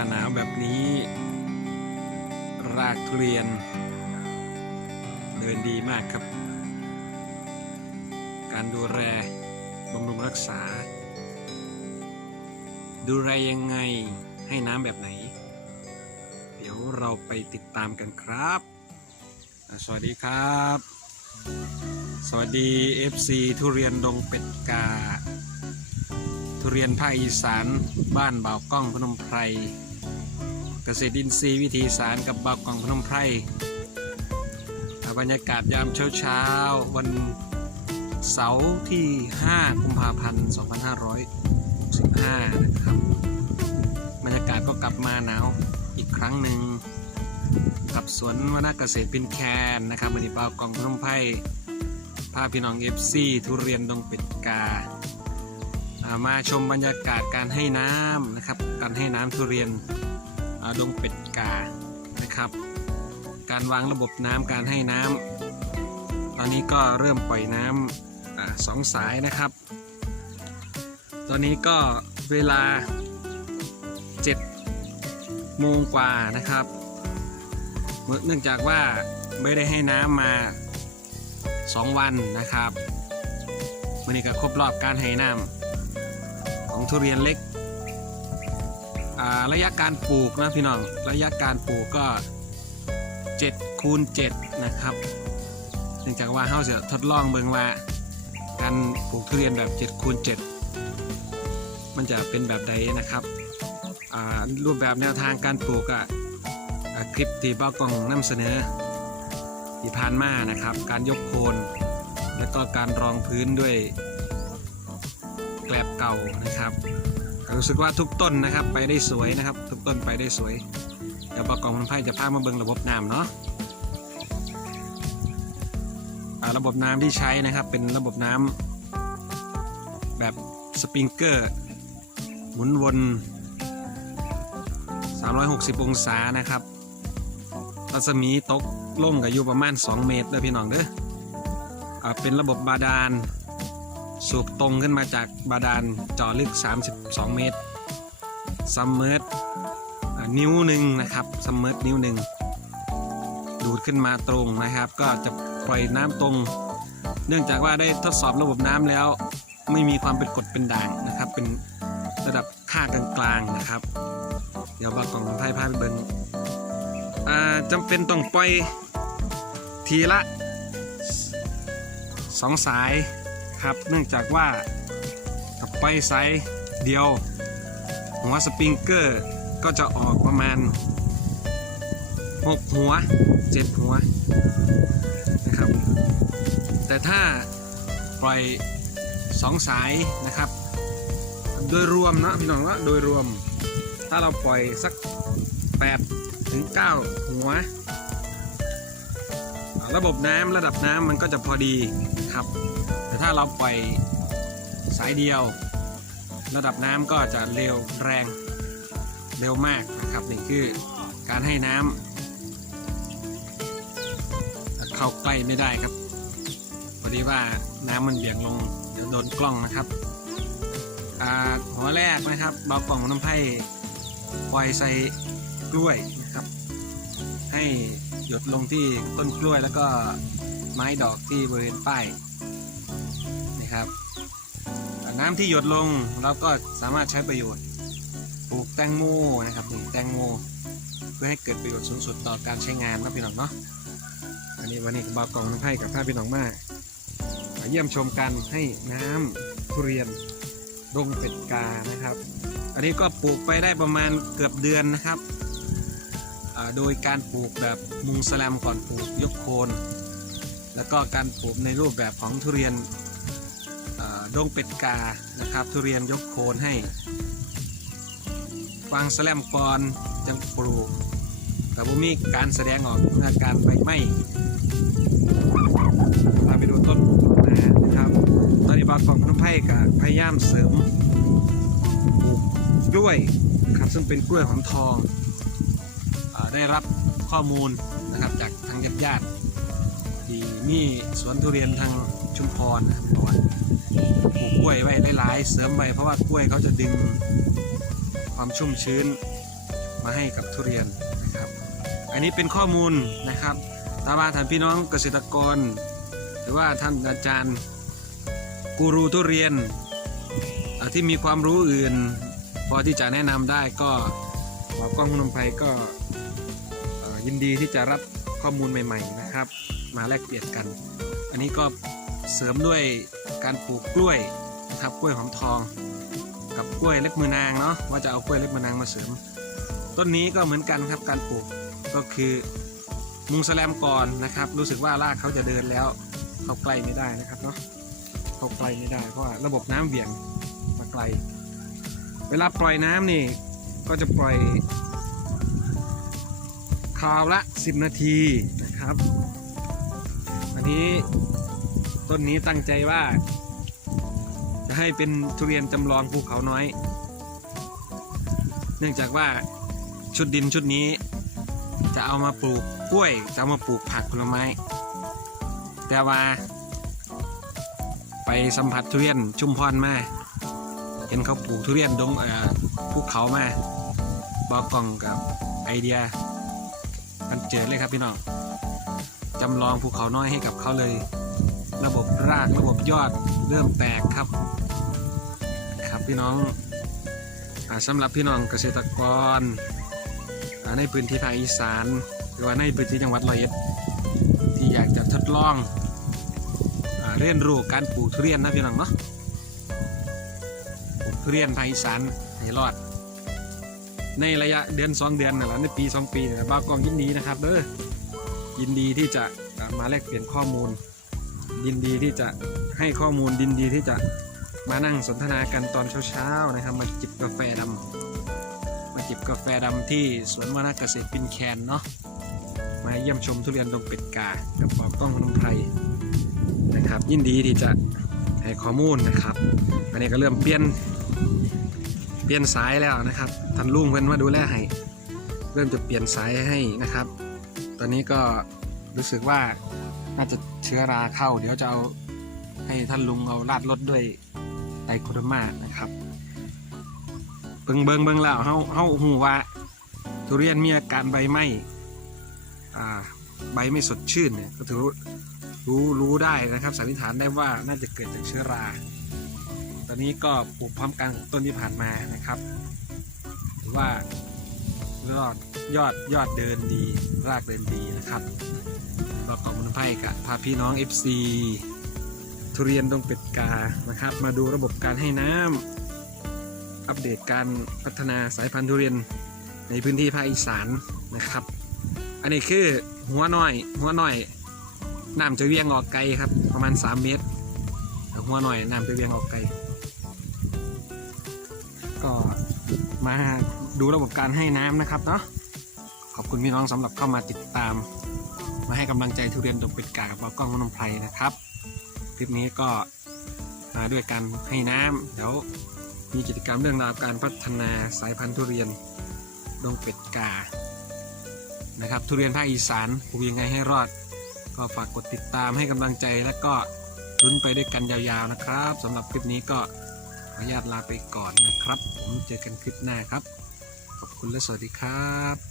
าหนาวแบบนี้ รากทุเรียน เดินดีมากครับ การดูแลบำรุงรักษา ดูแลยังไงให้น้ำแบบไหน เดี๋ยวเราไปติดตามกันครับ สวัสดีครับ สวัสดี FC ทุเรียนดงเป็ดกาทุเรียนภาคอีสานบ้านบ่าวกล้องพนมไพร ษตรอินทรีย์วิธีสารกับบ่าวกองพนมไพรบรรยากาศยามเช้าเช้าๆ วันเสาร์ที่ 5 กุมภาพันธ์ 2565 นะครับ บรรยากาศก็กลับมาหนาวอีกครั้งหนึ่งกับสวนวนาเกษตรพินแคนนะครับวันนี้บ่ากองพนมไพรพาพี่น้องเอฟซีทุเรียนดงเป็ดกา มาชมบรรยากาศการให้น้ำนะครับ การให้น้ำทุเรียน ดงเป็ดกานะครับ การวางระบบน้ำการให้น้ำตอนนี้ก็เริ่มปล่อยน้ำอสองสายนะครับ ตอนนี้ก็เวลา7โมงกว่านะครับ เนื่องจากว่าไม่ได้ให้น้ำมา 2 วันนะครับวันนี้ก็ครบรอบการให้น้ำของทุเรียนเล็ก ระยะการปลูกนะพี่น้อง ระยะการปลูกก็7คูณ7นะครับเนื่องจากว่าเฮาจะทดลองเบิ่งว่า การปลูกทุเรียนแบบ7คูณ7มันจะเป็นแบบใดนะครับรูปแบบแนวทางการปลูกอะคลิปที่เบ้ากล้องนำเสนอที่ผ่านมานะครับ การยกโคน แล้วก็การรองพื้นด้วยแกลบเก่านะครับ รู้สึกว่าทุกต้นนะครับไปได้สวยนะครับ ทุกต้นไปได้สวยเดี๋ยวประกอบมันไพ่จะพามาเบิ่งระบบน้ำเนาะระบบน้ำที่ใช้นะครับเป็นระบบน้ำแบบสปริงเกอร์ หมุนวน 360 องศานะครับรัศมีตกล่มกับอยู่ประมาณ 2 เมตรเด้อพี่น้องเด้อเป็นระบบบาดาล สูบตรงขึ้นมาจากบาดาลเจาะลึก 2 เมตรซัมเมอร์นิ้วหนึ่งนะครับซัมเมอร์นิ้วหนึ่งดูดขึ้นมาตรงนะครับ ก็จะปล่อยน้ำตรง เนื่องจากว่าได้ทดสอบระบบน้ำแล้ว ไม่มีความเป็นกรดเป็นด่างนะครับ เป็นระดับค่ากลางๆนะครับ เดี๋ยวบากล่องไพ่พาไปเบิ้งจำเป็นต้องปล่อยทีละสองสายครับ เนื่องจากว่าถ้าไปไซส์ เดียว หัวสปริงเกอร์ก็จะออกประมาณ 6 หัว 7 หัวนะครับ แต่ถ้าปล่อย 2 สายนะครับ โดยรวมนะพี่น้องว่าโดยรวม ถ้าเราปล่อยสัก 8 ถึง 9 หัว ระบบน้ำระดับน้ำมันก็จะพอดีครับ แต่ถ้าเราปล่อยสายเดียว ระดับน้ำก็จะเร็วแรงเร็วมากนะครับนี่คือการให้น้ำเข้าใกล้ไม่ได้ครับพอดีว่าน้ำมันเบี่ยงลงเดี๋ยวโดนกล้องนะครับหัวแรกนะครับเบากล่องน้ำไผ่ปล่อยใส่กล้วยนะครับ ให้หยดลงที่ต้นกล้วยแล้วก็ไม้ดอกที่บริเวณป้ายนะครับ น้ำที่หยดลงเราก็สามารถใช้ประโยชน์ปลูกแตงโมนะครับนี่แตงโม เพื่อให้เกิดประโยชน์สูงสุดต่อการใช้งานนะพี่น้องเนาะอันนี้วันนี้ก็บอกกล่องน้ำไผ่กับพานพี่น้องมามาเยี่ยมชมกันให้น้ำทุเรียนดงเป็ดกานะครับ อันนี้ก็ปลูกไปได้ประมาณเกือบเดือนนะครับ โดยการปลูกแบบมุงสแลมก่อนปลูกยกโคน แล้วก็การปลูกในรูปแบบของทุเรียน ดงเป็ดกานะครับ ทุเรียนยกโคนให้วางแสลมก่อนจังปลูกแต่บุมีการแสดงออกอาการใบไหม้พาไปดูต้นนานะครับ ตอนนี้บางของน้ำไผ่กับพยายามเสริมปลูกกล้วยนะครับซึ่งเป็นกล้วยหอมทองอได้รับข้อมูลนะครับจากทางญาติญาติที่มีสวนทุเรียนทางชุมพรนะครับบอกว่า ปลูกกล้วยไว้หลายๆเสริมไปเพราะว่ากล้วยเขาจะดึงความชุ่มชื้นมาให้กับทุเรียนนะครับ อันนี้เป็นข้อมูลนะครับตาบาท่านพี่น้องเกษตรกร หรือว่าท่านอาจารย์กูรูทุเรียนที่มีความรู้อื่น พอที่จะแนะนำได้ก็หมอกล้องพนมไพก็ยินดีที่จะรับข้อมูลใหม่ ๆนะครับ มาแลกเปลี่ยนกัน อันนี้ก็เสริมด้วย การปลูกกล้วยนะครับกล้วยหอมทอง กับกล้วยเล็บมือนางเนาะว่าจะเอากล้วยเล็บมือนางมาเสริม ต้นนี้ก็เหมือนกันครับการปลูกก็คือมุงแสลมก่อนนะครับ รู้สึกว่ารากเขาจะเดินแล้ว เขาใกลไม่ได้นะครับเนาะเขาใกลไม่ได้เพราะว่าระบบน้ำเบี่ยงมาไกล เวลาปล่อยน้ำนี่ก็จะปล่อยคราวละ 10 นาทีนะครับ อันนี้ ต้นนี้ตั้งใจว่า จะให้เป็นทุเรียนจำลองภูเขาน้อย เนื่องจากว่าชุดดินชุดนี้ จะเอามาปลูกกล้วย จะเอามาปลูกผักผลไม้ แต่ว่า ไปสัมผัสทุเรียนชุมพรมาเห็นเขาปลูกทุเรียนดงภูเขามาบอกกล่องกับไอเดียกันเจอเลยครับพี่น้องจำลองภูเขาน้อยให้กับเขาเลย ระบบรากระบบยอดเริ่มแตกครับ ครับพี่น้องอสำหรับพี่น้องเกษตรกรในพื้นที่ภาคอีสาน หรือว่าในพื้นที่จังหวัดร้อยเอ็ดที่อยากจะทดลองอเรียนรู้การปลูกทุเรียนนะพี่น้องเนาะปลูกทุเรียนภาคอีสานให้รอด ในระยะเดือนสองเดือนนะหละในปีสองปีนะบ้ากองยินดีนะครับเด้อยินดีที่จะมาแลกเปลี่ยนข้อมูล ยินดีที่จะให้ข้อมูลยินดีที่จะมานั่งสนทนากันตอนเช้าๆนะครับ มาจิบกาแฟดำมาจิบกาแฟดำที่สวนวนาเกษตรปินแคนเนาะมาเยี่ยมชมทุเรียนดงเป็ดกากับปอมต้องพนมไพรนะครับ ยินดีที่จะให้ข้อมูลนะครับ อันนี้ก็เริ่มเปลี่ยนเปลี่ยนสายแล้วนะครับท่านลุงเพิ่อนมาดูแลให้เริ่มจะเปลี่ยนสายให้นะครับ ตอนนี้ก็รู้สึกว่า น่าจะเชื้อราเข้า เดี๋ยวจะเอาให้ท่านลุงเอาราดรถด้วยไตรโคดมานะครับ เบิงเบิงเบิงแล้วเฮาเฮาหูว่า ทุเรียนมีอาการใบไหม้อ่าใบไม่สดชื่นเนี่ยก็ถือรู้รู้ได้นะครับสันนิษฐานได้ว่าน่าจะเกิดจากเชื้อรา ตอนนี้ก็ปลูกพร้อมกันต้นที่ผ่านมานะครับถือว่ายอดยอดยอดเดินดีรากเดินดีนะครับ ก็ขอบคุณไพ่กับพาพี่น้อง FC ทุเรียนดงเป็ดกานะครับ มาดูระบบการให้น้ำอัปเดตการพัฒนาสายพันธุ์ทุเรียนในพื้นที่ภาคอีสานนะครับ อันนี้คือหัวน้อย หัวน้อยน้ำจะเวียงออกไกลครับ ประมาณ 3 เมตรหัวหน้อยน้ำจะเวียงออกไกลก็มาดูระบบการให้น้ำนะครับเนาะขอบคุณพี่น้องสำหรับเข้ามาติดตาม มาให้กำลังใจทุเรียนดงเป็ดกากับเบากล้องนมไพรนะครับคลิปนี้ก็มาด้วยการให้น้ำเดี๋ยวมีกิจกรรมเรื่องราวการพัฒนาสายพันธุ์ทุเรียนดงเป็ดกานะครับทุเรียนภาคอีสานปลูกยังไงให้รอด ก็ฝากกดติดตามให้กำลังใจและก็ลุ้นไปด้วยกันยาวๆนะครับสำหรับคลิปนี้ก็ขออนุญาตลาไปก่อนนะครับ ผมเจอกันคลิปหน้าครับ ขอบคุณและสวัสดีครับ